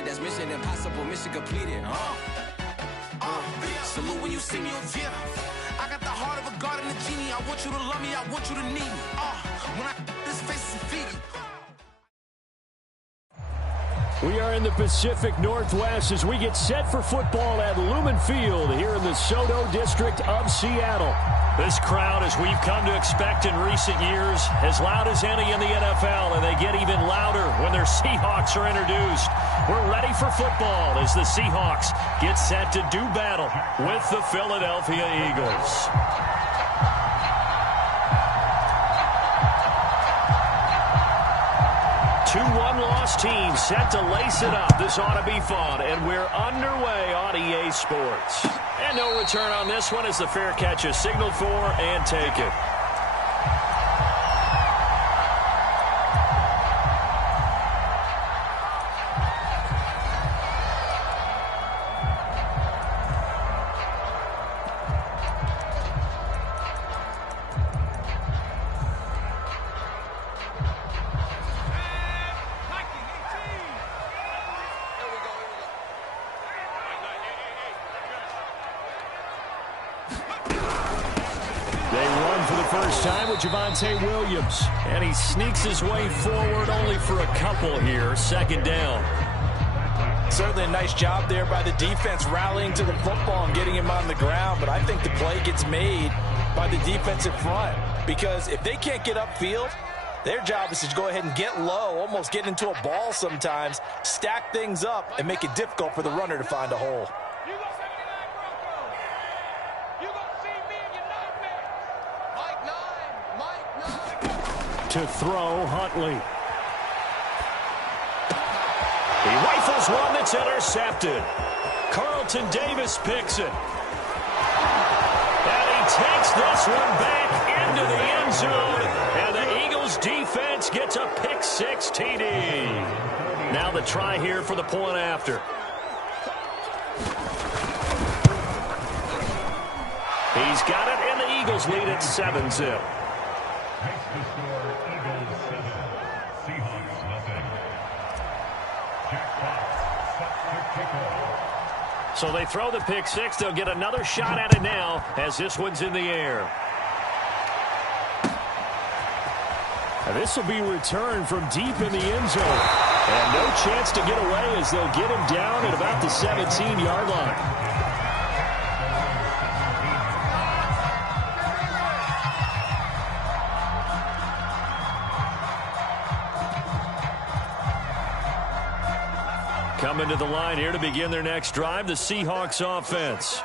mission, that's mission impossible, mission completed. Salute when you see me, I got the heart of a god and a genie. I want you to love me, I want you to need me. When I this face is feeding. We are in the Pacific Northwest as we get set for football at Lumen Field here in the Soto district of Seattle. This crowd, as we've come to expect in recent years, as loud as any in the NFL, and they get even louder when their Seahawks are introduced. We're ready for football as the Seahawks get set to do battle with the Philadelphia Eagles. Two one-loss teams set to lace it up. This ought to be fun, and we're underway on EA Sports. And no return on this one as the fair catch is signaled for and taken. Javonte Williams, and he sneaks his way forward only for a couple here. Second down. Certainly a nice job there by the defense rallying to the football and getting him on the ground, but I think the play gets made by the defensive front because if they can't get upfield, their job is to go ahead and get low, almost get into a ball sometimes, stack things up, and make it difficult for the runner to find a hole. To throw, Huntley. He rifles one that's intercepted. Carlton Davis picks it. And he takes this one back into the end zone. And the Eagles defense gets a pick six TD. Now the try here for the point after. He's got it, and the Eagles lead at 7-0. So they throw the pick six. They'll get another shot at it now as this one's in the air. And this will be returned from deep in the end zone. And no chance to get away as they'll get him down at about the 17-yard line. Coming to the line here to begin their next drive, the Seahawks offense.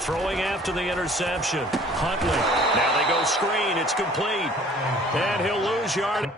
Throwing after the interception. Huntley. Now they go screen. It's complete. And he'll lose yard.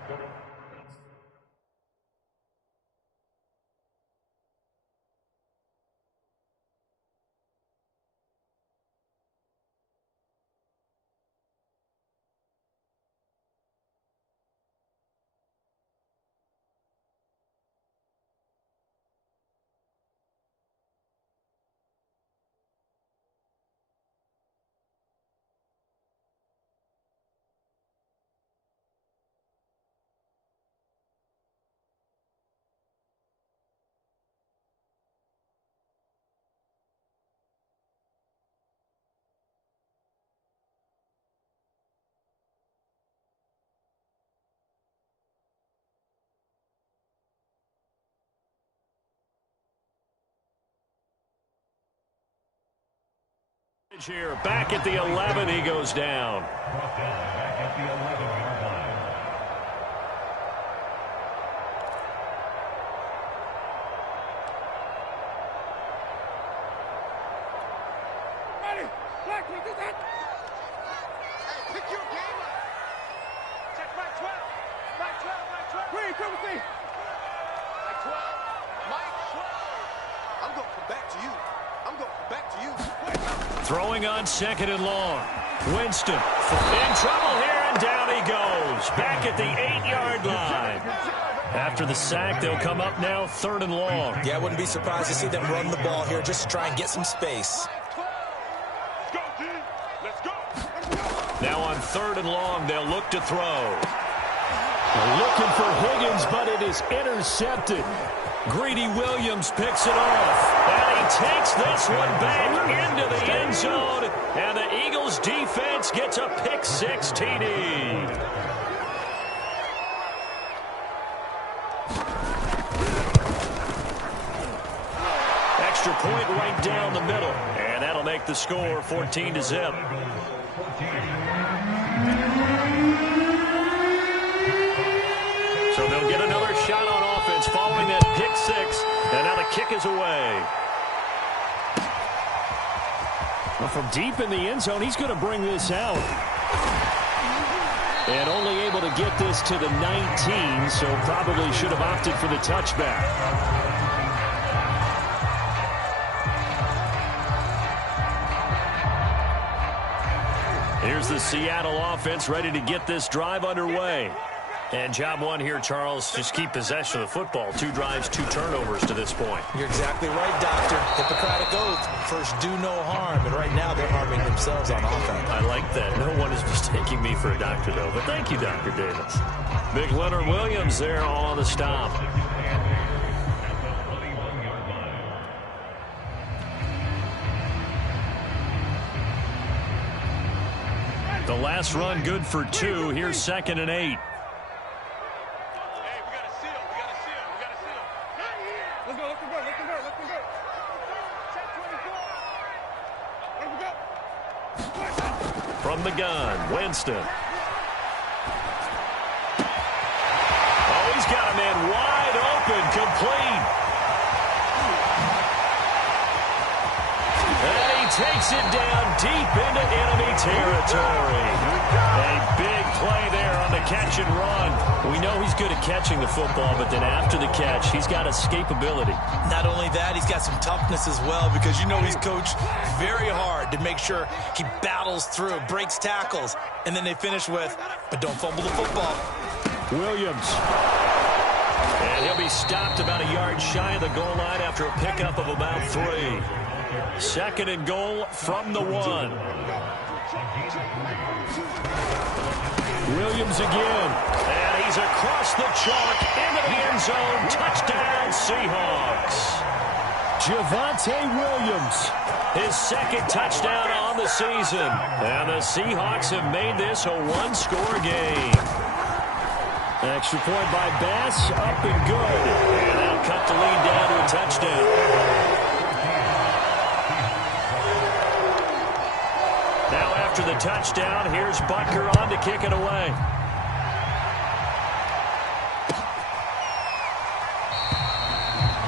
Here, back at the 11, he goes down. Back at the 11-yard line. Ready, Black, we did that. Hey, pick your game up. Check Mike 12. Mike 12, Mike 12. Wait, come with me. Mike 12. Mike 12. I'm going to come back to you. I'm going to come back to you. Throwing on second and long. Winston in trouble here, and down he goes. Back at the 8-yard line. After the sack, they'll come up now third and long. Yeah, I wouldn't be surprised to see them run the ball here just to try and get some space. Now on third and long, they'll look to throw. A looking for Higgins, but it is intercepted. Greedy Williams picks it off. And he takes this one back into the end zone. And the Eagles defense gets a pick six TD. Extra point right down the middle. And that'll make the score 14-0. So they'll get another shot on offense following that pick six. And now the kick is away. Well, from deep in the end zone, he's going to bring this out. And only able to get this to the 19, so probably should have opted for the touchback. Here's the Seattle offense ready to get this drive underway. And job one here, Charles, just keep possession of the football. 2 drives, 2 turnovers to this point. You're exactly right, Doctor. Hippocratic oath. First, do no harm. And right now, they're harming themselves on offense. I like that. No one is mistaking me for a doctor, though. But thank you, Dr. Davis. Big Leonard Williams there all on the stop. The last run good for 2. Here's 2nd and 8. From the gun, Winston. Oh, he's got a man wide open, complete. And he takes it down deep into enemy territory. A big play there on the catch and run. We know he's good at catching the football, but then after the catch, he's got escapability. Not only that, he's got some toughness as well, because you know he's coached very hard to make sure he battles through, breaks tackles, and then they finish with, but don't fumble the football. Williams. And he'll be stopped about a yard shy of the goal line after a pickup of about 3. 2nd and goal from the 1. Williams again. And he's across the chalk into the end zone. Touchdown, Seahawks. Javonte Williams. His 2nd touchdown on the season. And the Seahawks have made this a 1-score game. Extra point by Bass. Up and good. And that'll cut the lead down to a touchdown. Now after the touchdown, here's Butker on to kick it away.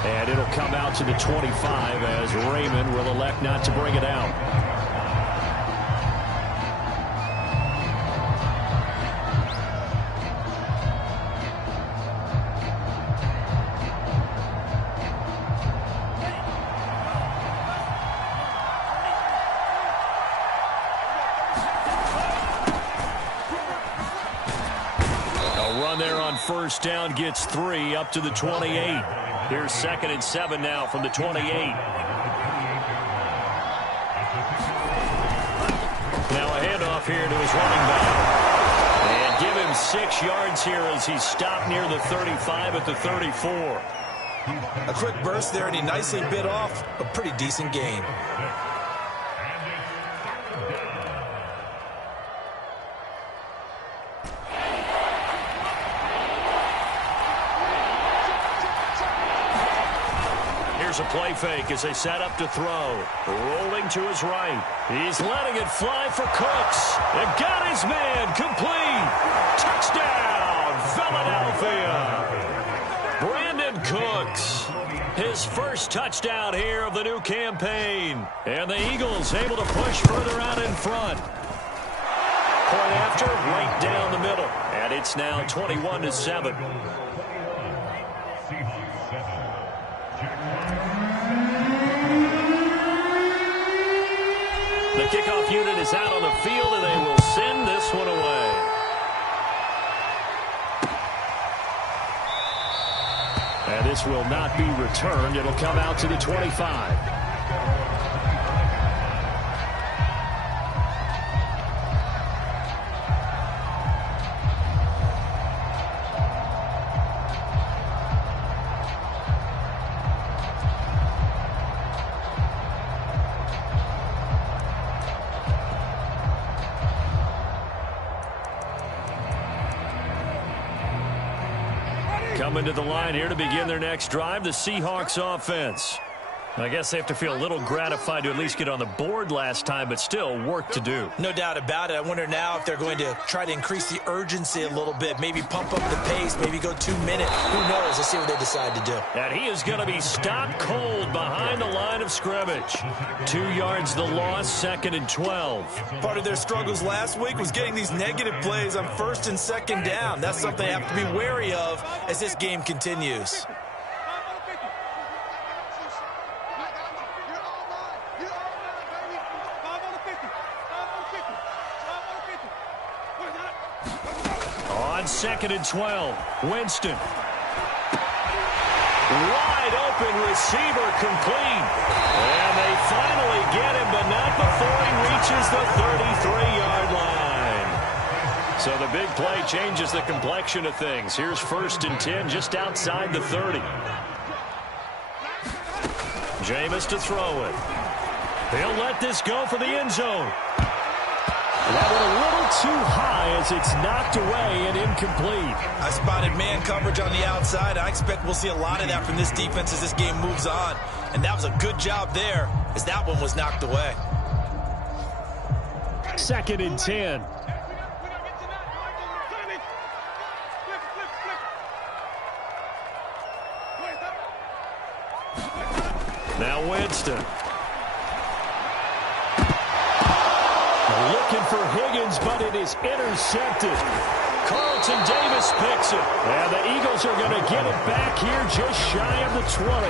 And it'll come out to the 25 as Raymond will elect not to bring it out. First down gets 3 up to the 28. Here's 2nd and 7 now from the 28. Now a handoff here to his running back. And give him 6 yards here as he's stopped near the 35 at the 34. A quick burst there, and he nicely bit off a pretty decent gain. A play fake as they set up to throw. Rolling to his right. He's letting it fly for Cooks. And got his man complete. Touchdown, Philadelphia. Brandon Cooks. His first touchdown here of the new campaign. And the Eagles able to push further out in front. Point after, right down the middle. And it's now 21-7. The kickoff unit is out on the field, and they will send this one away. And this will not be returned. It'll come out to the 25. Coming to the line here to begin their next drive, the Seahawks offense. I guess they have to feel a little gratified to at least get on the board last time, but still work to do. No doubt about it. I wonder now if they're going to try to increase the urgency a little bit, maybe pump up the pace, maybe go 2 minutes. Who knows? Let's see what they decide to do. And he is going to be stopped cold behind the line of scrimmage. 2 yards the loss, 2nd and 12. Part of their struggles last week was getting these negative plays on 1st and 2nd down. That's something they have to be wary of as this game continues. On 2nd and 12, Winston. Wide open receiver complete. And they finally get him, but not before he reaches the 33-yard line. So the big play changes the complexion of things. Here's 1st and 10 just outside the 30. Jameis to throw it. He'll let this go for the end zone. That one a little too high as it's knocked away and incomplete. I spotted man coverage on the outside. I expect we'll see a lot of that from this defense as this game moves on. And that was a good job there as that one was knocked away. 2nd and 10. Now Winston. Looking for Higgins, but it is intercepted. Carlton Davis picks it. And the Eagles are going to get it back here just shy of the 20.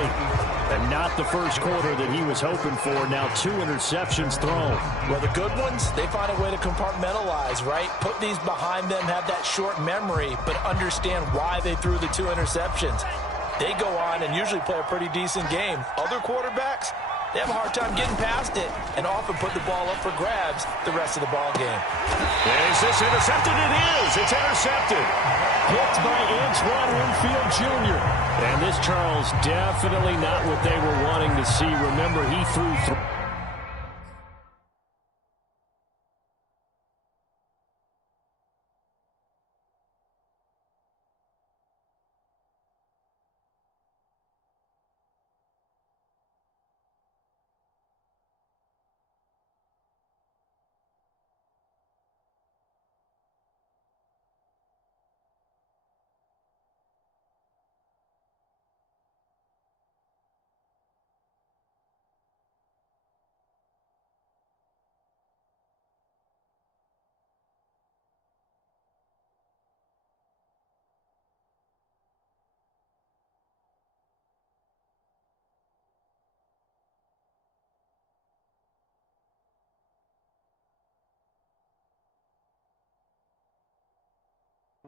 And not the first quarter that he was hoping for. Now 2 interceptions thrown. Well, the good ones, they find a way to compartmentalize, right? Put these behind them, have that short memory, but understand why they threw the 2 interceptions. They go on and usually play a pretty decent game. Other quarterbacks, they have a hard time getting past it and often put the ball up for grabs the rest of the ball game. Is this intercepted? It is. It's intercepted. Picked by Antoine Winfield Jr. And this, Charles, definitely not what they were wanting to see. Remember, he threw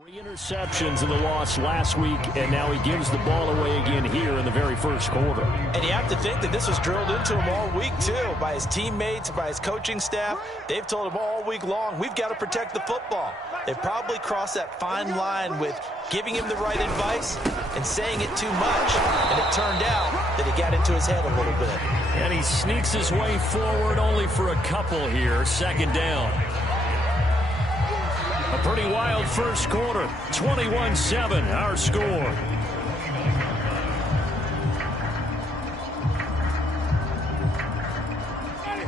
Three interceptions in the loss last week, and now he gives the ball away again here in the very first quarter. And you have to think that this was drilled into him all week, too, by his teammates, by his coaching staff. They've told him all week long, we've got to protect the football. They've probably crossed that fine line with giving him the right advice and saying it too much. And it turned out that he got into his head a little bit. And he sneaks his way forward only for a couple here, 2nd down. A pretty wild first quarter, 21-7, our score.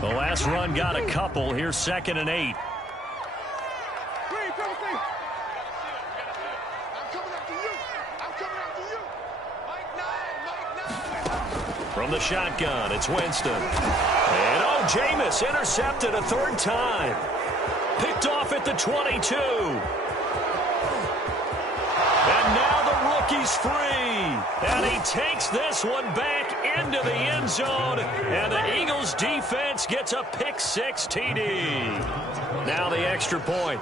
The last run got a couple. Here's 2nd and 8. From the shotgun, it's Winston. And Jameis intercepted a 3rd time. Picked off at the 22. And now the rookie's free. And he takes this one back into the end zone. And the Eagles defense gets a pick-6 TD. Now the extra point.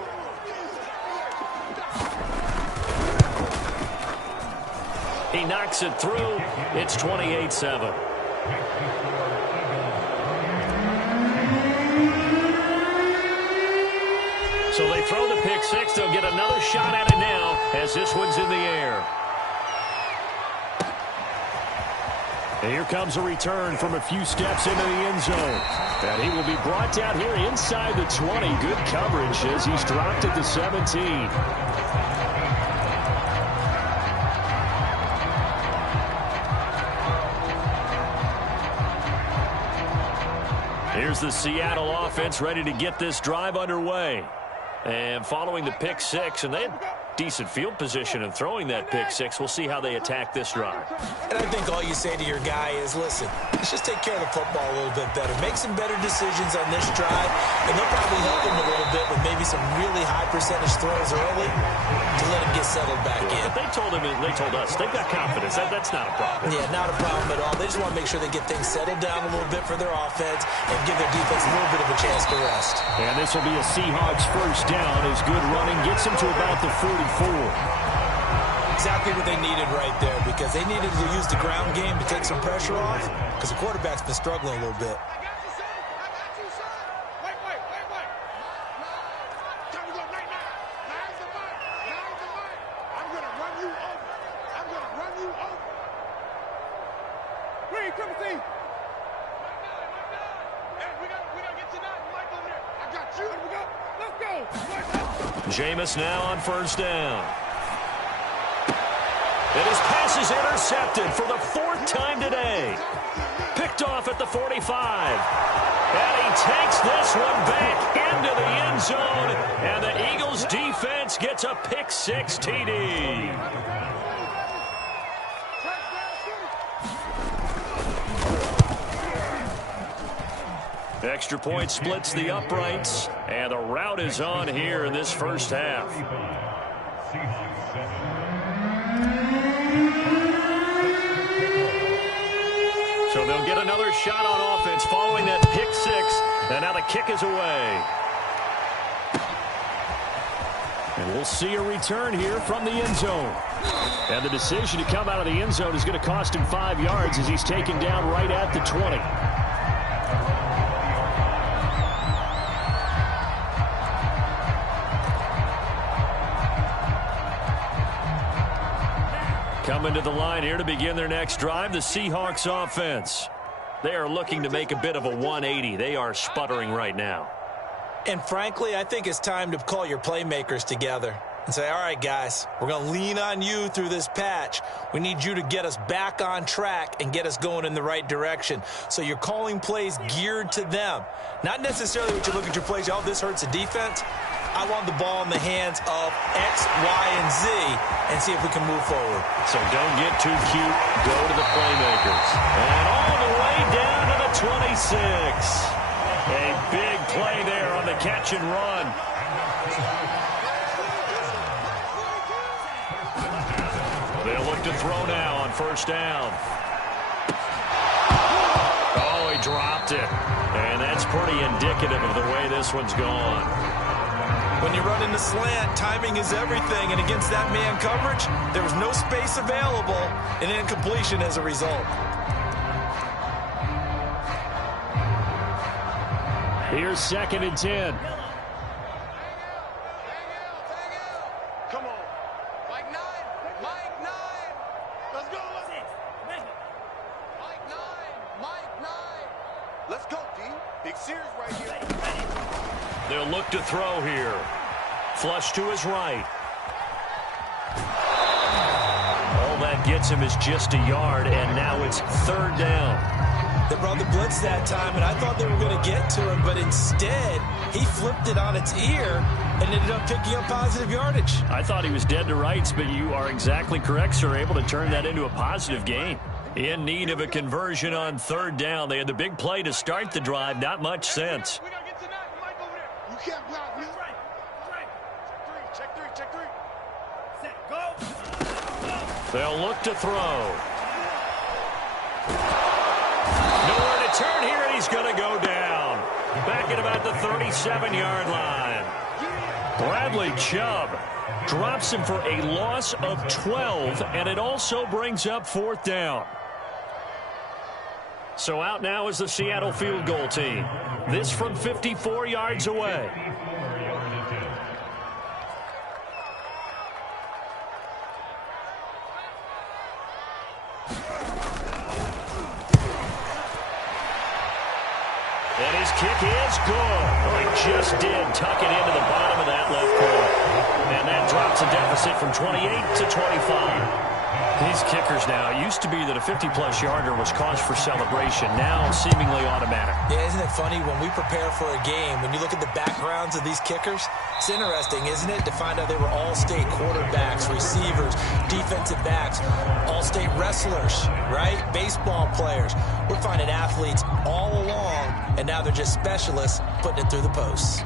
He knocks it through. It's 28-7. So they throw the pick-6. They'll get another shot at it now as this one's in the air. And here comes a return from a few steps into the end zone. And he will be brought down here inside the 20. Good coverage as he's dropped at the 17. Here's the Seattle offense ready to get this drive underway. And following the pick six, and they had decent field position in throwing that pick six. We'll see how they attack this drive. And I think all you say to your guy is, listen, let's just take care of the football a little bit better. Make some better decisions on this drive, and they'll probably help him a little bit with maybe some really high percentage throws early to let him get settled back in. But they told us, they've got confidence. That's not a problem. Yeah, not a problem at all. They just want to make sure they get things settled down a little bit for their offense and give their defense a little bit of a chance to rest. And this will be a Seahawks first down as good running gets them to about the 44. Exactly what they needed right there, because they needed to use the ground game to take some pressure off, because the quarterback's been struggling a little bit. Jameis now on first down. And his pass is intercepted for the fourth time today. Picked off at the 45. And he takes this one back into the end zone. And the Eagles defense gets a pick six TD. Extra point splits the uprights, and the route is on here in this first half. So they'll get another shot on offense following that pick six, and now the kick is away. And we'll see a return here from the end zone. And the decision to come out of the end zone is going to cost him 5 yards as he's taken down right at the 20. Coming to the line here to begin their next drive, the Seahawks offense. They are looking to make a bit of a 180. They are sputtering right now. And frankly, I think it's time to call your playmakers together and say, all right, guys, we're going to lean on you through this patch. We need you to get us back on track and get us going in the right direction. So you're calling plays geared to them. Not necessarily what you look at your plays, oh, this hurts the defense. I want the ball in the hands of X, Y, and Z and see if we can move forward. So don't get too cute. Go to the playmakers. And all the way down to the 26. A big play there on the catch and run. They'll look to throw now on first down. Oh, he dropped it. And that's pretty indicative of the way this one's gone. When you run into slant, timing is everything. And against that man coverage, there was no space available, and incompletion as a result. Here's 2nd and 10. Come on. Mike 9. Mike 9. Let's go. Mike 9. Mike 9. Let's go, D. Big series right here. They'll look to throw here. Flush to his right. All that gets him is just a yard, and now it's 3rd down. They brought the blitz that time, and I thought they were going to get to him, but instead, he flipped it on its ear and ended up picking up positive yardage. I thought he was dead to rights, but you are exactly correct, sir. Able to turn that into a positive gain. In need of a conversion on 3rd down. They had the big play to start the drive. Not much sense. You can't block me. Check three. Set, go. They'll look to throw. Nowhere to turn here, and he's going to go down. Back at about the 37-yard line. Bradley Chubb drops him for a loss of 12, and it also brings up 4th down. So out now is the Seattle field goal team. This from 54 yards away. And his kick is good. Oh, he just did tuck it into the bottom of that left corner. And that drops a deficit from 28 to 25. These kickers now, it used to be that a 50-plus yarder was cause for celebration. Now seemingly automatic. Yeah, isn't it funny when we prepare for a game, when you look at the backgrounds of these kickers, it's interesting, isn't it, to find out they were all-state quarterbacks, receivers, defensive backs, all-state wrestlers, right? Baseball players. We're finding athletes all along, and now they're just specialists putting it through the posts.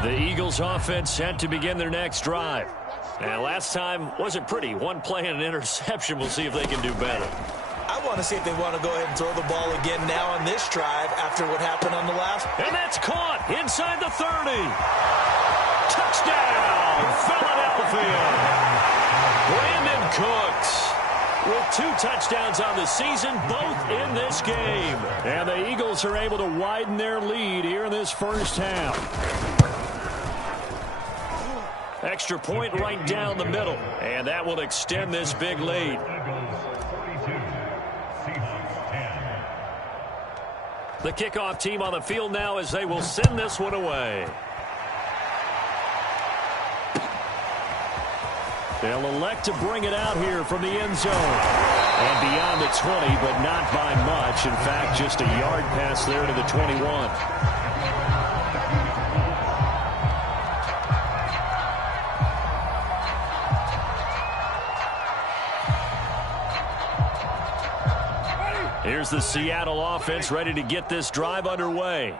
The Eagles offense set to begin their next drive. And last time wasn't pretty. One play and an interception. We'll see if they can do better. I want to see if they want to go ahead and throw the ball again now on this drive after what happened on the last. And that's caught inside the 30. Touchdown, Philadelphia. Brandon Cooks with 2 touchdowns on the season, both in this game. And the Eagles are able to widen their lead here in this first half. Extra point right down the middle, and that will extend this big lead. The kickoff team on the field now as they will send this one away. They'll elect to bring it out here from the end zone. And beyond the 20, but not by much. In fact, just a yard pass there to the 21. Here's the Seattle offense ready to get this drive underway.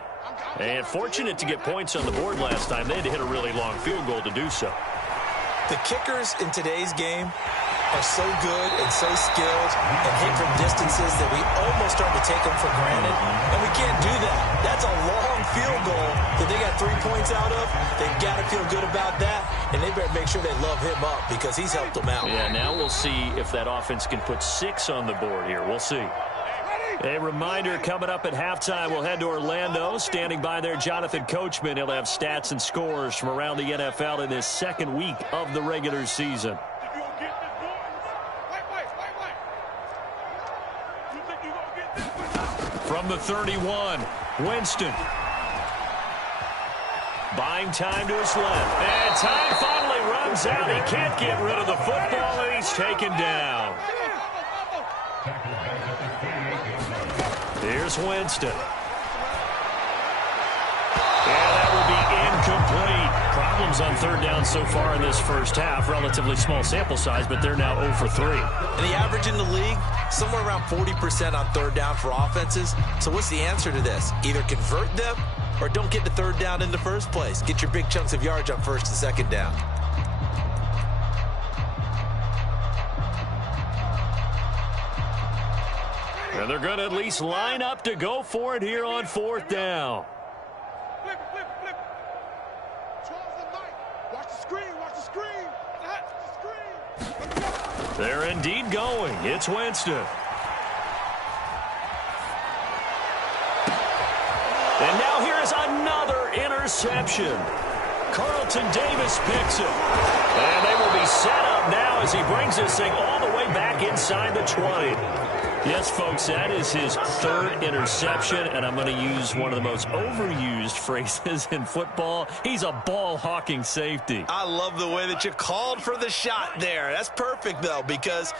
And fortunate to get points on the board last time. They had to hit a really long field goal to do so. The kickers in today's game are so good and so skilled and hit from distances that we almost start to take them for granted. And we can't do that. That's a long field goal that they got 3 points out of. They've got to feel good about that. And they better make sure they love him up because he's helped them out. Yeah, now we'll see if that offense can put 6 on the board here. We'll see. A reminder, coming up at halftime, we'll head to Orlando. Standing by there, Jonathan Coachman. He'll have stats and scores from around the NFL in this second week of the regular season. From the 31, Winston. Buying time to his left. And time finally runs out. He can't get rid of the football, and he's taken down. Here's Winston. And that will be incomplete. Problems on third down so far in this first half. Relatively small sample size, but they're now 0 for 3. And the average in the league, somewhere around 40% on third down for offenses. So what's the answer to this? Either convert them or don't get to third down in the first place. Get your big chunks of yards on first and second down. And they're going to at least line up to go for it here on fourth down. Flip it, flip it, flip it. Charles the Knight. Watch the screen, watch the screen. The screen. They're indeed going. It's Winston. And now here is another interception. Carlton Davis picks it. And they will be set up now as he brings this thing all the way back inside the 20. Yes, folks, that is his third interception, and I'm going to use one of the most overused phrases in football. He's a ball-hawking safety. I love the way that you called for the shot there. That's perfect, though, because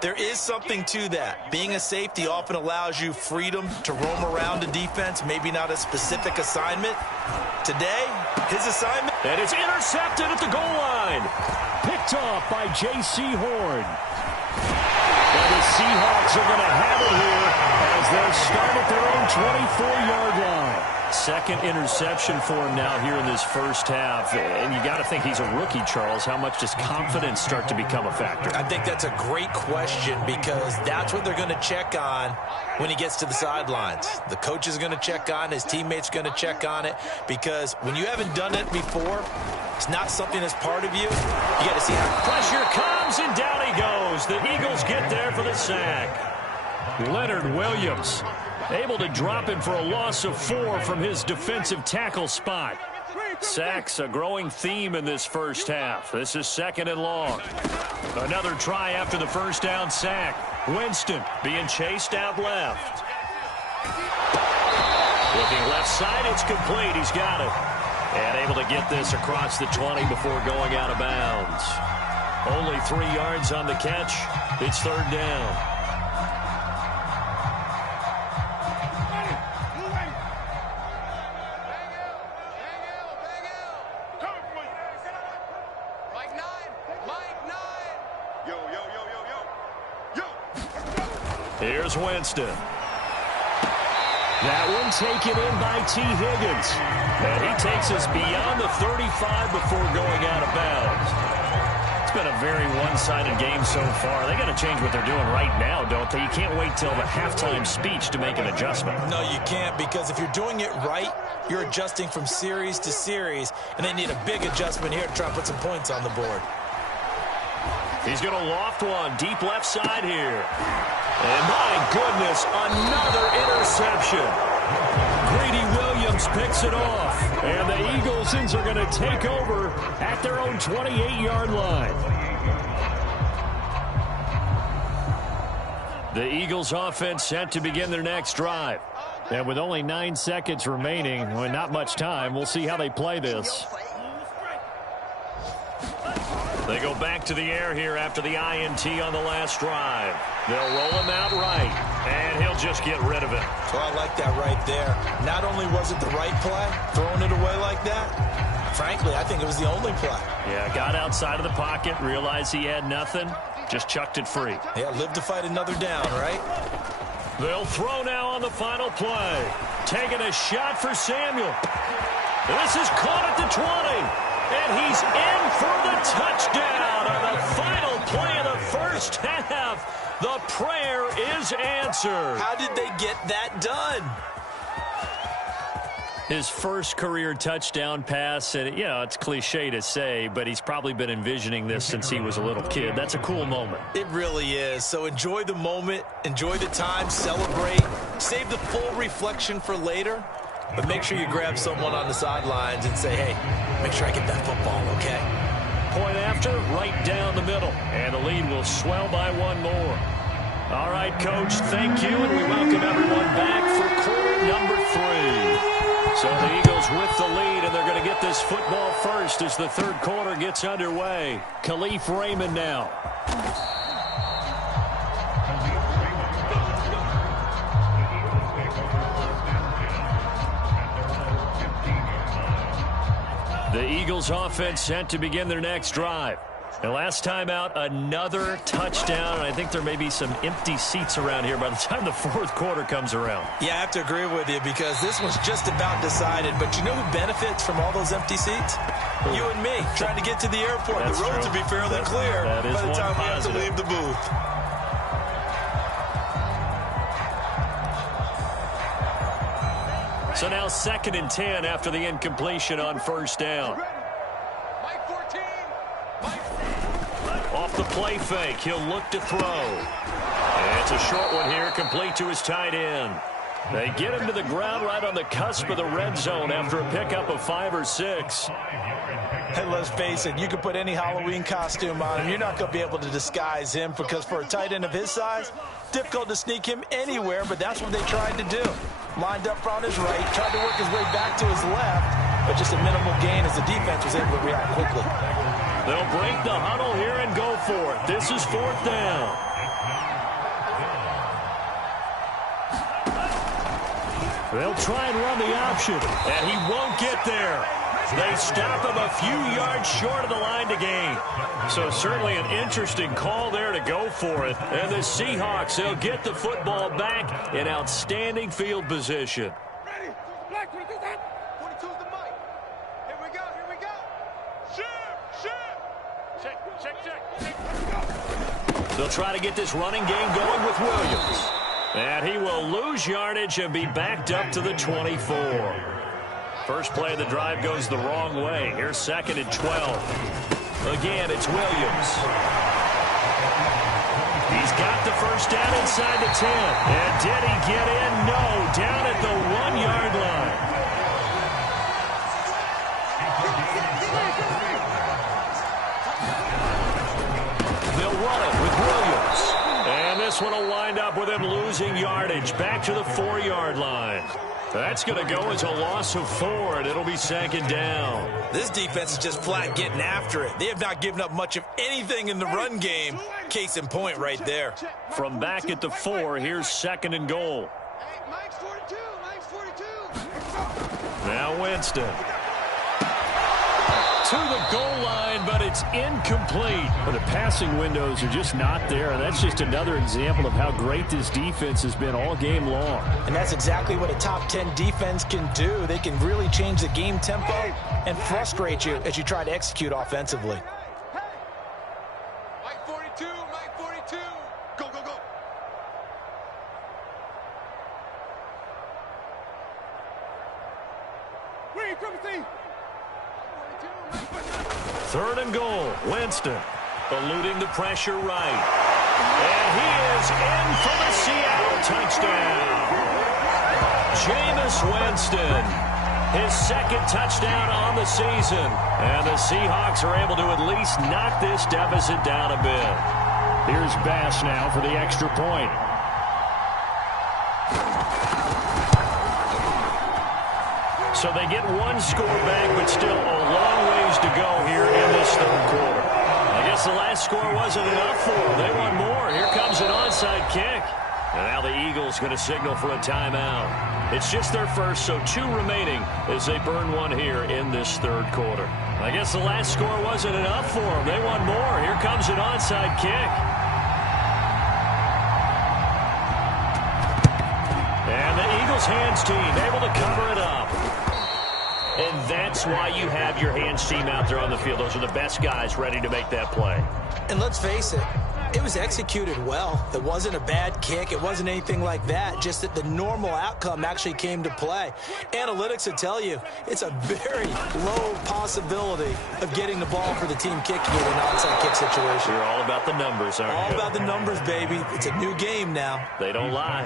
there is something to that. Being a safety often allows you freedom to roam around a defense, maybe not a specific assignment. Today, his assignment. And it's intercepted at the goal line. Picked off by J.C. Horn. And the Seahawks are going to have it here as they start at their own 24-yard line. Second interception for him now here in this first half. And you got to think he's a rookie, Charles. How much does confidence start to become a factor? I think that's a great question because that's what they're going to check on when he gets to the sidelines. The coach is going to check on it. His teammates going to check on it because when you haven't done it before, it's not something that's part of you. You got to see how pressure comes, and down he goes. The Eagles get there for the sack. Leonard Williams able to drop him for a loss of 4 from his defensive tackle spot. Sacks a growing theme in this first half. This is second and long. Another try after the first down sack. Winston being chased out left. Looking left side, it's complete. He's got it. And able to get this across the 20 before going out of bounds. Only 3 yards on the catch. It's third down. Here's Winston. That one taken in by T. Higgins. And he takes us beyond the 35 before going out of bounds. It's been a very one-sided game so far. They got to change what they're doing right now, don't they? You can't wait till the halftime speech to make an adjustment. No, you can't, because if you're doing it right, you're adjusting from series to series, and they need a big adjustment here to try to put some points on the board. He's going to loft one deep left side here. And my goodness, another interception. Greedy Williams picks it off. And the Eaglesons are going to take over at their own 28-yard line. The Eagles offense set to begin their next drive. And with only 9 seconds remaining, well, not much time, we'll see how they play this. They go back to the air here after the INT on the last drive. They'll roll him out right, and he'll just get rid of it. So I like that right there. Not only was it the right play, throwing it away like that, frankly, I think it was the only play. Yeah, got outside of the pocket, realized he had nothing, just chucked it free. Yeah, live to fight another down, right? They'll throw now on the final play. Taking a shot for Samuel. This is caught at the 20. And he's in for the touchdown on the final play of the first half. The prayer is answered. How did they get that done? His first career touchdown pass, and you know, it's cliche to say, but he's probably been envisioning this since he was a little kid. That's a cool moment. It really is. So enjoy the moment, enjoy the time, celebrate, save the full reflection for later. But make sure you grab someone on the sidelines and say, hey, make sure I get that football, okay? Point after, right down the middle. And the lead will swell by one more. All right, Coach, thank you, and we welcome everyone back for quarter number 3. So the Eagles with the lead, and they're going to get this football first as the third quarter gets underway. Khalif Raymond now. The Eagles offense set to begin their next drive. And last time out, another touchdown. And I think there may be some empty seats around here by the time the fourth quarter comes around. Yeah, I have to agree with you because this was just about decided. But you know who benefits from all those empty seats? You and me, trying to get to the airport. That's the roads true. will be fairly clear by the time we have to leave the booth. So now 2nd and 10 after the incompletion on first down. Off the play fake, he'll look to throw. And it's a short one here, complete to his tight end. They get him to the ground right on the cusp of the red zone after a pickup of 5 or 6. Hey, let's face it, you can put any Halloween costume on him. You're not going to be able to disguise him because for a tight end of his size, difficult to sneak him anywhere, but that's what they tried to do. Lined up on his right, tried to work his way back to his left, but just a minimal gain as the defense was able to react quickly. They'll break the huddle here and go for it. This is 4th down. They'll try and run the option, and he won't get there. They stop him a few yards short of the line to gain. So certainly an interesting call there to go for it. And the Seahawks, they'll get the football back in outstanding field position. Ready? Black, we do that. 22's the mic. Here we go. Check. They'll try to get this running game going with Williams. And he will lose yardage and be backed up to the 24. First play of the drive goes the wrong way. Here's 2nd and 12. Again, it's Williams. He's got the first down inside the 10. And did he get in? No, down at the 1-yard line. They'll run it with Williams. And this one will wind up with him losing yardage back to the 4-yard line. That's going to go as a loss of 4, and it'll be second down. This defense is just flat getting after it. They have not given up much of anything in the run game. Case in point right there. From back at the 4, here's second and goal. Hey, Mike's 42. Mike's 42. Now Winston. To the goal line, but it's incomplete. Well, the passing windows are just not there, and that's just another example of how great this defense has been all game long. And that's exactly what a top 10 defense can do. They can really change the game tempo and frustrate you as you try to execute offensively. Mike 42. Mike 42. Go, go, go. Wait, come see. Third and goal. Winston eluding the pressure right. And he is in for the Seattle touchdown. Jameis Winston, his second touchdown on the season. And the Seahawks are able to at least knock this deficit down a bit. Here's Bass now for the extra point. So they get one score back, but still a long ways to go here in this third quarter. I guess the last score wasn't enough for them. They want more. Here comes an onside kick. And now the Eagles going to signal for a timeout. It's just their first, so 2 remaining as they burn one here in this third quarter. I guess the last score wasn't enough for them. They want more. Here comes an onside kick. And the Eagles hands team able to cover it up. And that's why you have your hands team out there on the field. Those are the best guys ready to make that play. And let's face it, it was executed well. It wasn't a bad kick. It wasn't anything like that. Just that the normal outcome actually came to play. Analytics will tell you it's a very low possibility of getting the ball for the team kicking it in an onside kick situation. You're all about the numbers, aren't you? All about the numbers, baby. It's a new game now. They don't lie.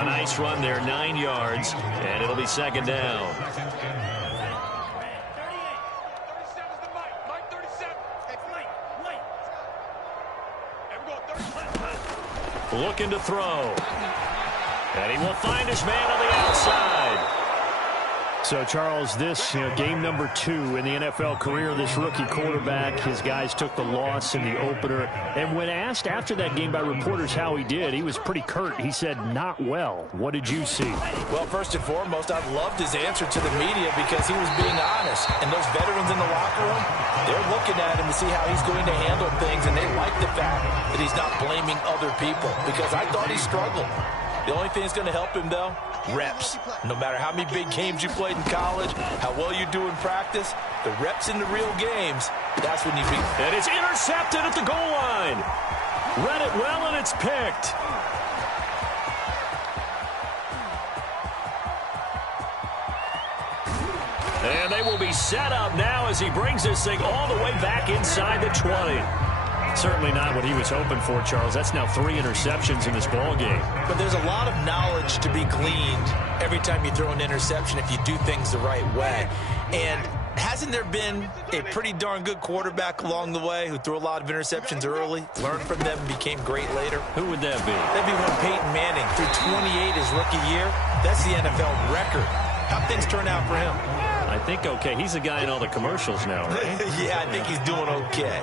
A nice run there, 9 yards, and it'll be second down. 37's the Mike. Mike 37. Hey, Mike. There we go. 37. Looking to throw. And he will find his man on the outside. So, Charles, this game number 2 in the NFL career, this rookie quarterback, his guys took the loss in the opener. And when asked after that game by reporters how he did, he was pretty curt. He said, not well. What did you see? Well, first and foremost, I loved his answer to the media because he was being honest. And those veterans in the locker room, they're looking at him to see how he's going to handle things, and they like the fact that he's not blaming other people because I thought he struggled. The only thing that's going to help him, though, reps. No matter how many big games you played in college, how well you do in practice, the reps in the real games, that's when you beat. And it's intercepted at the goal line. Read it well, and it's picked. And they will be set up now as he brings this thing all the way back inside the 20. Certainly not what he was hoping for, Charles. That's now 3 interceptions in this ball game. But there's a lot of knowledge to be gleaned every time you throw an interception if you do things the right way. And hasn't there been a pretty darn good quarterback along the way who threw a lot of interceptions early, learned from them, and became great later? Who would that be? That'd be one Peyton Manning threw 28 his rookie year. That's the NFL record. How'd things turn out for him? I think okay. He's the guy in all the commercials now, right? Yeah, I think he's doing okay.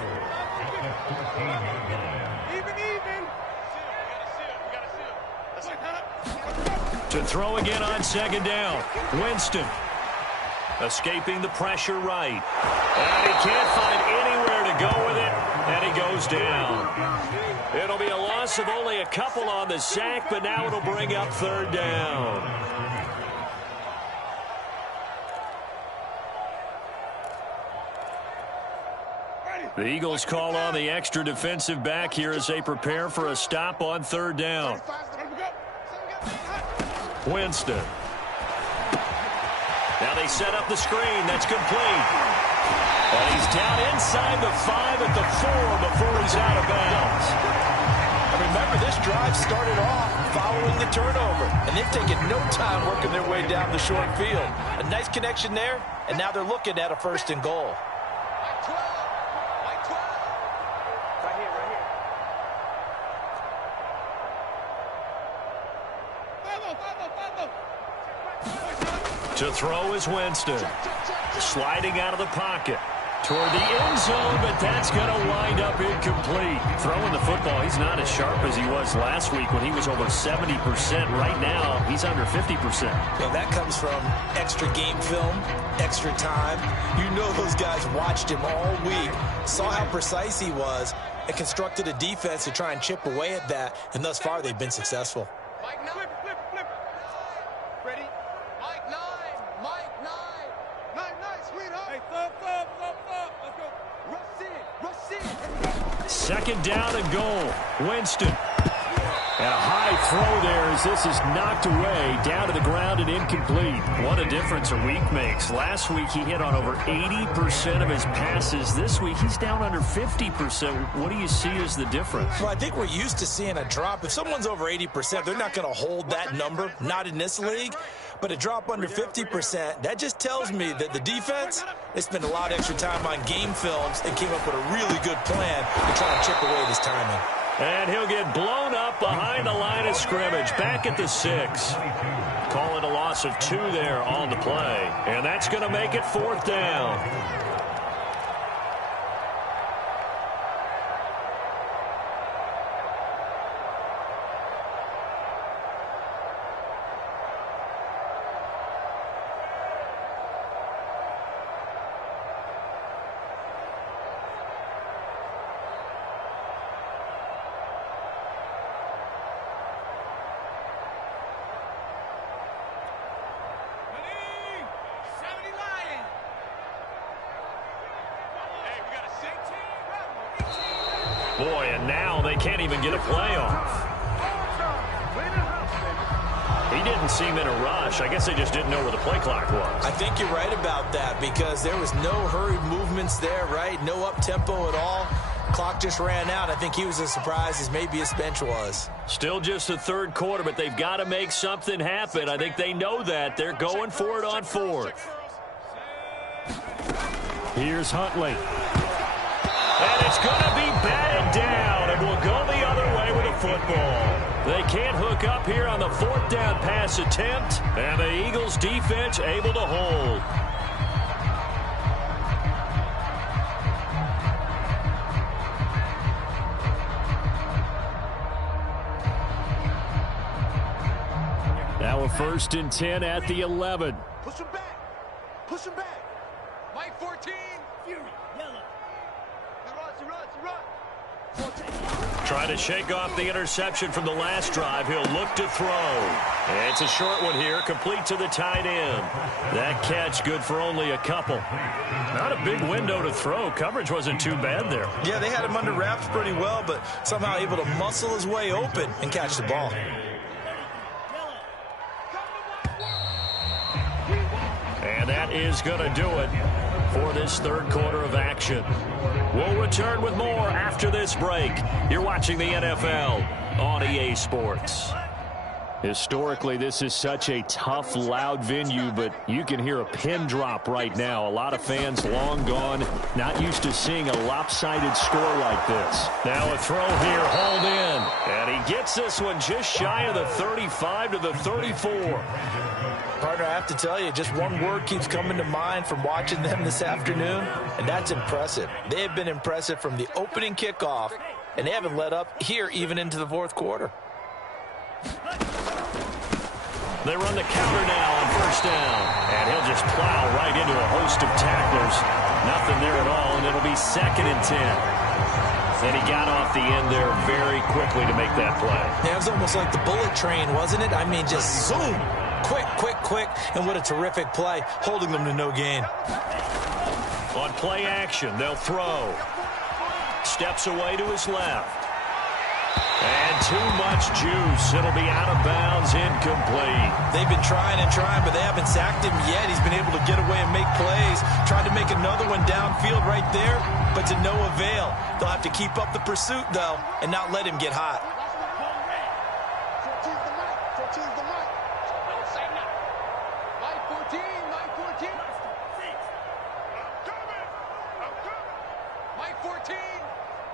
To throw again on second down. Winston escaping the pressure right. And he can't find anywhere to go with it. And he goes down. It'll be a loss of only a couple on the sack, but now it'll bring up third down. The Eagles call on the extra defensive back here as they prepare for a stop on third down. Winston. Now they set up the screen. That's complete. And he's down inside the 5 at the 4 before he's out of bounds. And remember, this drive started off following the turnover. And they've taken no time working their way down the short field. A nice connection there, and now they're looking at a first and goal. To throw is Winston. Sliding out of the pocket toward the end zone, but that's going to wind up incomplete. Throwing the football, he's not as sharp as he was last week when he was over 70%. Right now, he's under 50%. Yeah, that comes from extra game film, extra time. You know those guys watched him all week, saw how precise he was, and constructed a defense to try and chip away at that, and thus far they've been successful. Mike 9. Flip. Ready? Mike 9. Mike 9. 9, sweetheart. Hey, thump. Let's go. Rush in. Second down and goal. Winston. And a high throw there as this is knocked away, down to the ground and incomplete. What a difference a week makes. Last week he hit on over 80% of his passes. This week he's down under 50%. What do you see as the difference? Well, I think we're used to seeing a drop. If someone's over 80%, they're not going to hold that number, not in this league. But a drop under 50%, that just tells me that the defense, they spent a lot of extra time on game films and came up with a really good plan to try and chip away this timing. And he'll get blown up behind the line of scrimmage, back at the 6. Call it a loss of 2 there on the play. And that's going to make it 4th down. Boy, and now they can't even get a play off. He didn't seem in a rush. I guess they just didn't know where the play clock was. I think you're right about that because there was no hurried movements there, right? No up-tempo at all. Clock just ran out. I think he was as surprised as maybe his bench was. Still just the 3rd quarter, but they've got to make something happen. I think they know that. They're going for it on 4th. Here's Huntley. And it's going to be batted down, and will go the other way with a football. They can't hook up here on the 4th down pass attempt, and the Eagles defense able to hold. Now a 1st and 10 at the 11. Push him back. Mike 14. Fury, yellow. He runs. Trying to shake off the interception from the last drive. He'll look to throw. And it's a short one here, complete to the tight end. That catch good for only a couple. Not a big window to throw. Coverage wasn't too bad there. Yeah, they had him under wraps pretty well, but somehow able to muscle his way open and catch the ball. And that is going to do it for this 3rd quarter of action. We'll return with more after this break. You're watching the NFL on EA Sports. Historically, this is such a tough, loud venue, but you can hear a pin drop right now. A lot of fans long gone, not used to seeing a lopsided score like this. Now a throw here, hauled in. And he gets this one just shy of the 35 to the 34. Partner, I have to tell you, just one word keeps coming to mind from watching them this afternoon, and that's impressive. They have been impressive from the opening kickoff, and they haven't let up here even into the 4th quarter. They run the counter now on 1st down, and he'll just plow right into a host of tacklers. Nothing there at all, and it'll be 2nd and 10. And he got off the end there very quickly to make that play. Yeah, it was almost like the bullet train, wasn't it? I mean, just zoom. Quick, and what a terrific play, holding them to no gain. On play action, they'll throw. Steps away to his left. And too much juice. It'll be out of bounds, incomplete. They've been trying, but they haven't sacked him yet. He's been able to get away and make plays. Tried to make another one downfield right there, but to no avail. They'll have to keep up the pursuit, though, and not let him get hot.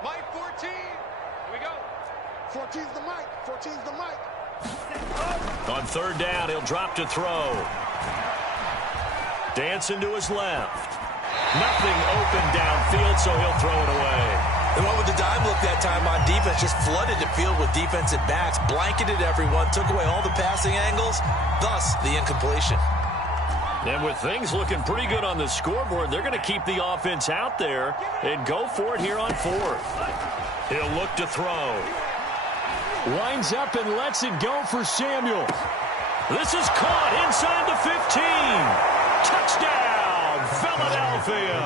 Mike 14. Here we go. 14's the mic. 14's the mic. On 3rd down, he'll drop to throw. Dancing to his left. Nothing open downfield, so he'll throw it away. The one with the dime look that time on defense just flooded the field with defensive backs, blanketed everyone, took away all the passing angles, thus the incompletion. And with things looking pretty good on the scoreboard, they're going to keep the offense out there and go for it here on fourth. He'll look to throw. Winds up and lets it go for Samuel. This is caught inside the 15. Touchdown, Philadelphia.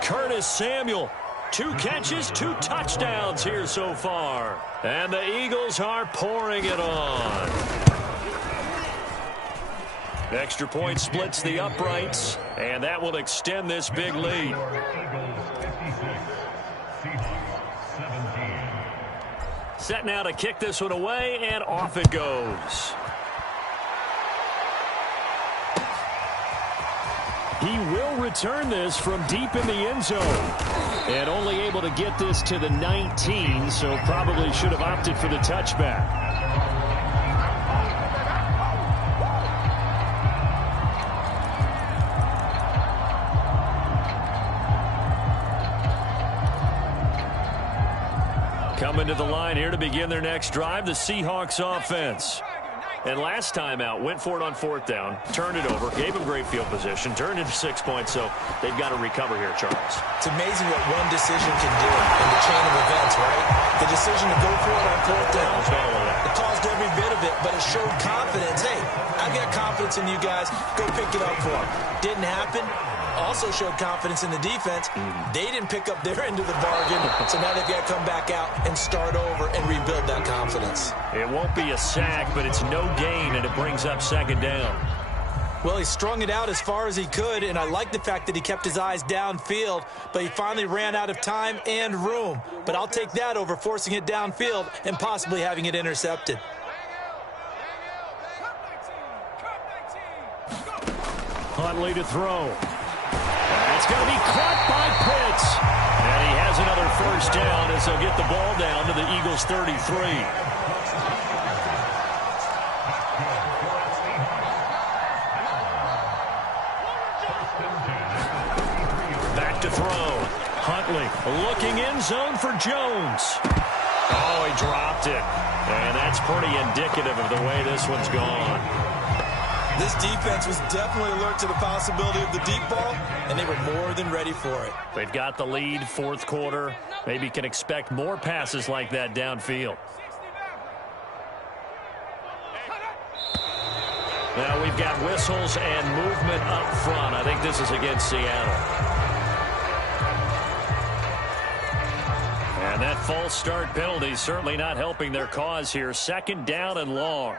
Curtis Samuel. 2 catches, 2 touchdowns here so far. And the Eagles are pouring it on. Extra point splits the uprights, and that will extend this big lead. Set now to kick this one away, and off it goes. He will return this from deep in the end zone. And only able to get this to the 19, so probably should have opted for the touchback. Coming to the line here to begin their next drive, the Seahawks offense. And last time out, went for it on 4th down, turned it over, gave them great field position, turned it 6 points, so they've got to recover here, Charles. It's amazing what one decision can do in the chain of events, right? The decision to go for it on 4th down, it caused every bit of it, but it showed confidence. Hey, I've got confidence in you guys. Go pick it up for them. Didn't happen. Also showed confidence in the defense. They didn't pick up their end of the bargain, so now they've got to come back out and start over and rebuild that confidence. It won't be a sack, but it's no gain, and it brings up 2nd down. Well, he strung it out as far as he could, and I like the fact that he kept his eyes downfield, but he finally ran out of time and room. But I'll take that over forcing it downfield and possibly having it intercepted. Huntley to throw. It's going to be caught by Pitts. And he has another 1st down as they'll get the ball down to the Eagles' 33. Back to throw. Huntley looking in zone for Jones. Oh, he dropped it. And that's pretty indicative of the way this one's gone. This defense was definitely alert to the possibility of the deep ball, and they were more than ready for it. They've got the lead, 4th quarter. Maybe can expect more passes like that downfield. Now we've got whistles and movement up front. I think this is against Seattle. And that false start penalty certainly not helping their cause here. 2nd down and long.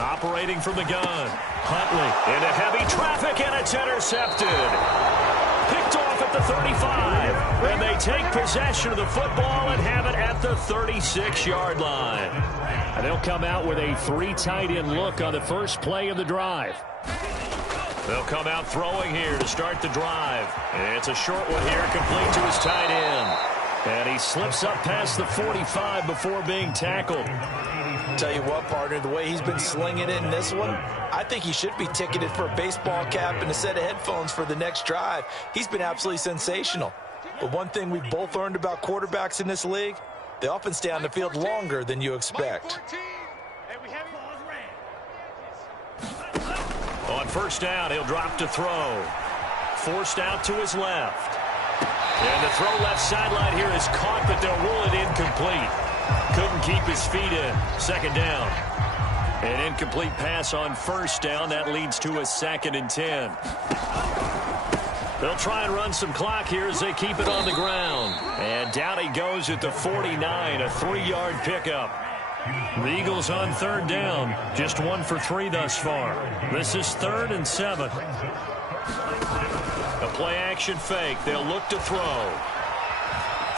Operating from the gun. Huntley into heavy traffic, and it's intercepted. Picked off at the 35. And they take possession of the football and have it at the 36-yard line. And they'll come out with a 3 tight end look on the first play of the drive. They'll come out throwing here to start the drive. It's a short one here, complete to his tight end. And he slips up past the 45 before being tackled. Tell you what, partner, the way he's been slinging it in this one, I think he should be ticketed for a baseball cap and a set of headphones for the next drive. He's been absolutely sensational. But one thing we've both learned about quarterbacks in this league, they often stay on the field longer than you expect. On 1st down, he'll drop to throw. Forced out to his left. And the throw left sideline here is caught, but they'll rule it incomplete. Couldn't keep his feet in. 2nd down. An incomplete pass on 1st down. That leads to a 2nd and 10. They'll try and run some clock here as they keep it on the ground. And down he goes at the 49, a 3-yard pickup. The Eagles on 3rd down. Just 1 for 3 thus far. This is 3rd and 7. A play-action fake. They'll look to throw.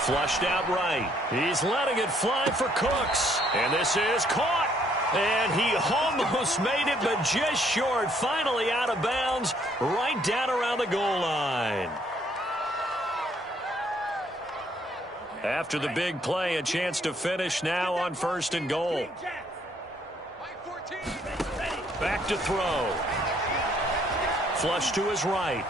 Flushed out right. He's letting it fly for Cooks. And this is caught. And he almost made it, but just short. Finally out of bounds, right down around the goal line. After the big play, a chance to finish now on 1st and goal. Back to throw. Flush to his right.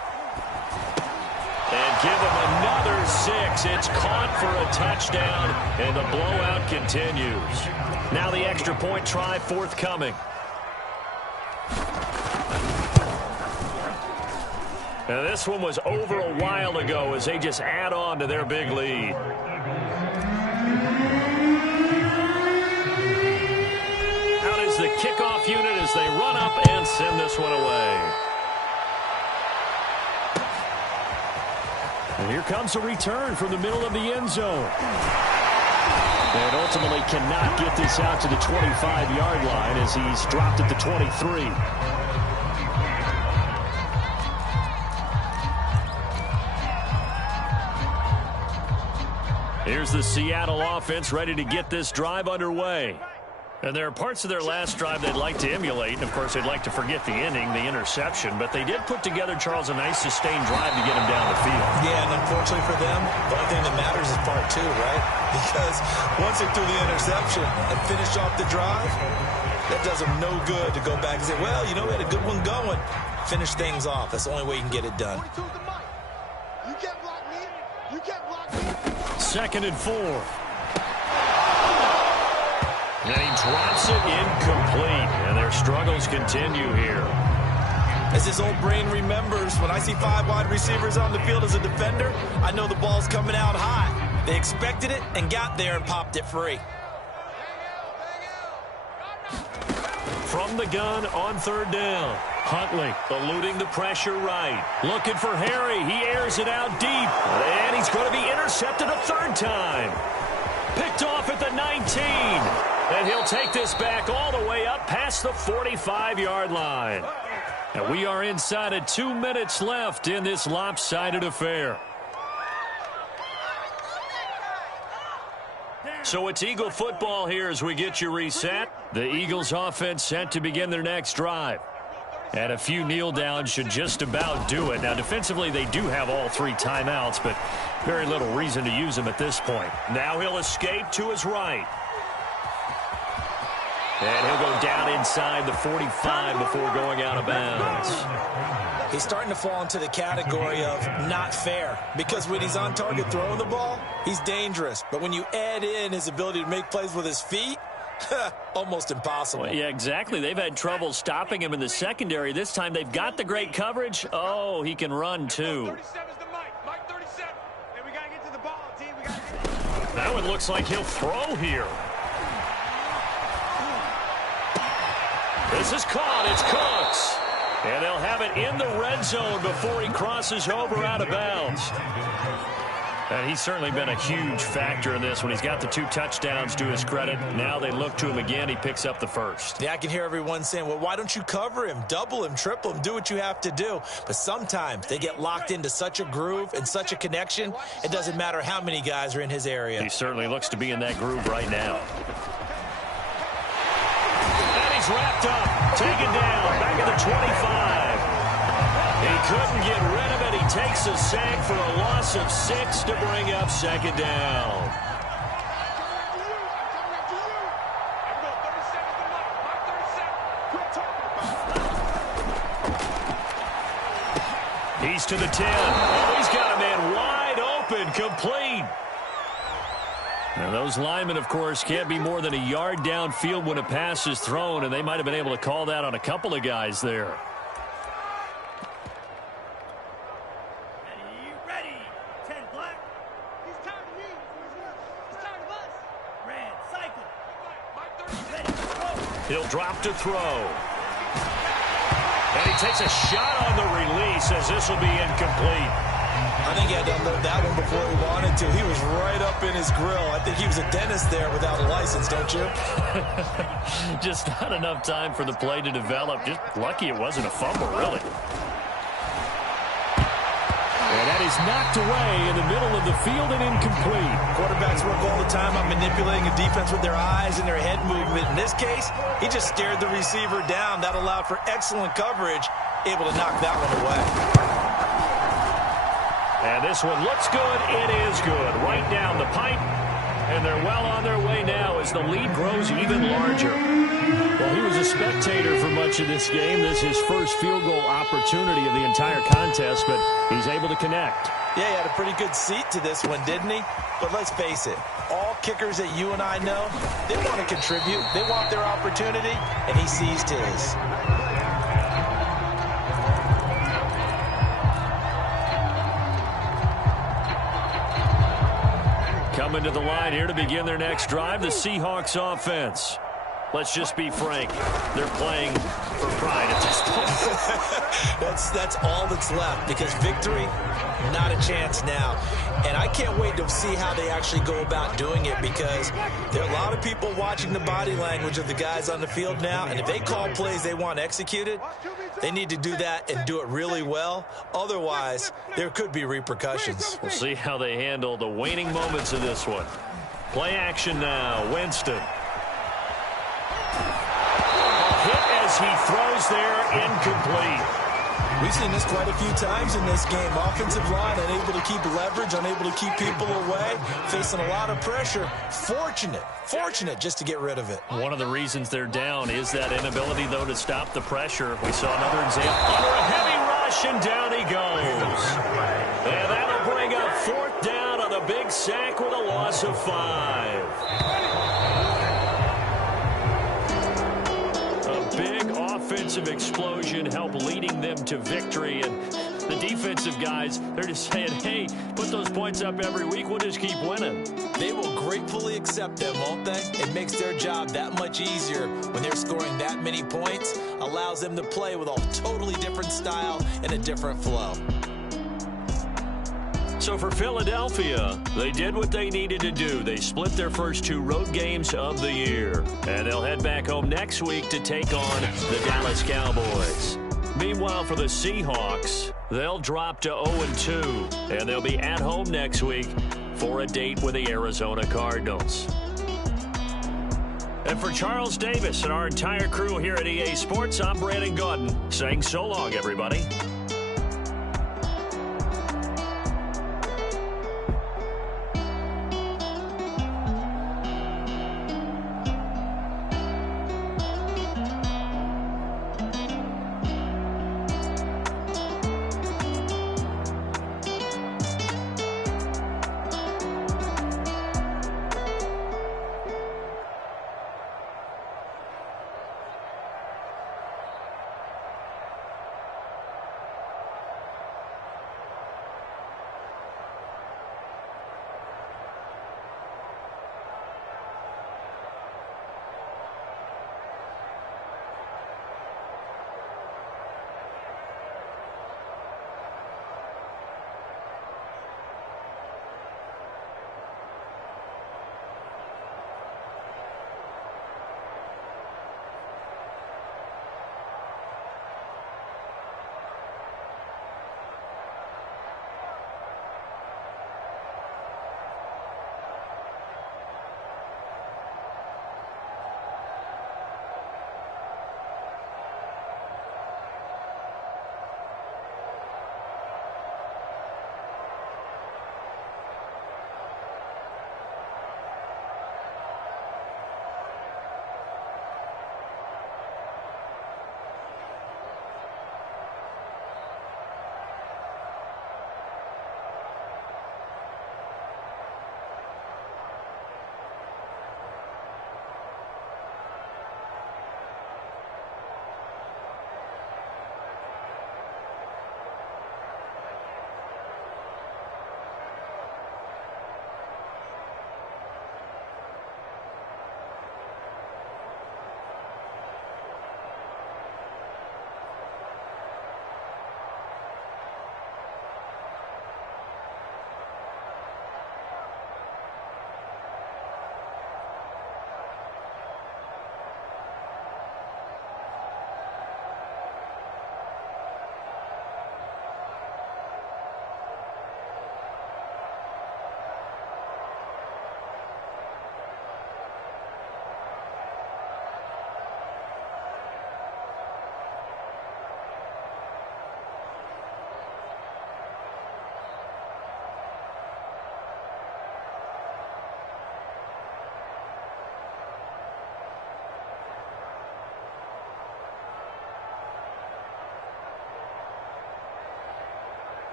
And give him another 6. It's caught for a touchdown, and the blowout continues. Now the extra point try forthcoming. And this one was over a while ago as they just add on to their big lead. Out is the kickoff unit as they run up and send this one away. And here comes a return from the middle of the end zone. And ultimately cannot get this out to the 25-yard line as he's dropped at the 23. Here's the Seattle offense ready to get this drive underway. And there are parts of their last drive they'd like to emulate. And, of course, they'd like to forget the ending, the interception. But they did put together, Charles, a nice sustained drive to get them down the field. Yeah, and unfortunately for them, the only thing that matters is part 2, right? Because once they threw the interception and finished off the drive, that does them no good to go back and say, well, you know, we had a good one going. Finish things off. That's the only way you can get it done. You can't block me. You can't block me. 2nd and 4. And he drops it incomplete. And their struggles continue here. As his old brain remembers, when I see 5 wide receivers on the field as a defender, I know the ball's coming out high. They expected it and got there and popped it free. From the gun on 3rd down. Huntley eluding the pressure right. Looking for Harry. He airs it out deep. And he's going to be intercepted a 3rd time. Picked off at the 19. And he'll take this back all the way up past the 45-yard line. And we are inside of 2 minutes left in this lopsided affair. So it's Eagle football here as we get you reset. The Eagles offense set to begin their next drive. And a few kneel downs should just about do it. Now, defensively, they do have all 3 timeouts, but very little reason to use them at this point. Now he'll escape to his right. And he'll go down inside the 45 before going out of bounds. He's starting to fall into the category of not fair, because when he's on target throwing the ball, he's dangerous. But when you add in his ability to make plays with his feet, almost impossible. Well, yeah, exactly. They've had trouble stopping him in the secondary. This time they've got the great coverage. Oh, he can run too. 37's the Mike 37. And we got to get to the ball, team. We got to get That one looks like he'll throw here. This is caught. It's Cooks. And they'll have it in the red zone before he crosses over out of bounds. And he's certainly been a huge factor in this when he's got the 2 touchdowns to his credit. Now they look to him again. He picks up the 1st. Yeah, I can hear everyone saying, well, why don't you cover him, double him, triple him, do what you have to do. But sometimes they get locked into such a groove and such a connection, it doesn't matter how many guys are in his area. He certainly looks to be in that groove right now. And he's wrapped up, taken down, back at the 25. He couldn't get rid of it. He takes a sack for a loss of 6 to bring up 2nd down. He's to the 10. Oh, he's got a man wide open, complete. Now, those linemen, of course, can't be more than a yard downfield when a pass is thrown, and they might have been able to call that on a couple of guys there. ready. 10 black. He's tired of me. He's tired of us. Red, cycle. He'll drop to throw. And he takes a shot on the release as this will be incomplete. I think he had to unload that one before he wanted to. He was right up in his grill. I think he was a dentist there without a license, don't you? Just not enough time for the play to develop. Just lucky it wasn't a fumble, really. And that is knocked away in the middle of the field and incomplete. Quarterbacks work all the time on manipulating a defense with their eyes and their head movement. In this case, he just stared the receiver down. That allowed for excellent coverage, able to knock that one away. And this one looks good. It is good. Right down the pipe. And they're well on their way now as the lead grows even larger. Well, he was a spectator for much of this game. This is his first field goal opportunity of the entire contest, but he's able to connect. Yeah, he had a pretty good seat to this one, didn't he? But let's face it, all kickers that you and I know, they want to contribute. They want their opportunity, and he seized his. Coming to the line here to begin their next drive, the Seahawks offense. Let's just be frank. They're playing for pride at this point. That's all that's left, because victory, not a chance now. And I can't wait to see how they actually go about doing it, because there are a lot of people watching the body language of the guys on the field now, and if they call plays they want executed, they need to do that and do it really well. Otherwise, there could be repercussions. We'll see how they handle the waning moments of this one. Play action now. Winston. Hit as he throws there, incomplete. We've seen this quite a few times in this game. Offensive line unable to keep leverage, unable to keep people away, facing a lot of pressure. Fortunate just to get rid of it. One of the reasons they're down is that inability, though, to stop the pressure. We saw another example. Under a heavy rush, and down he goes. And that'll bring up fourth down on the big sack with a loss of 5. Offensive explosion help leading them to victory, and the defensive guys, they're just saying, hey, put those points up every week, we'll just keep winning. They will gratefully accept them, won't they? It makes their job that much easier when they're scoring that many points, allows them to play with a totally different style and a different flow. So for Philadelphia, they did what they needed to do. They split their first 2 road games of the year. And they'll head back home next week to take on the Dallas Cowboys. Meanwhile, for the Seahawks, they'll drop to 0-2. And they'll be at home next week for a date with the Arizona Cardinals. And for Charles Davis and our entire crew here at EA Sports, I'm Brandon Gaudin saying so long, everybody.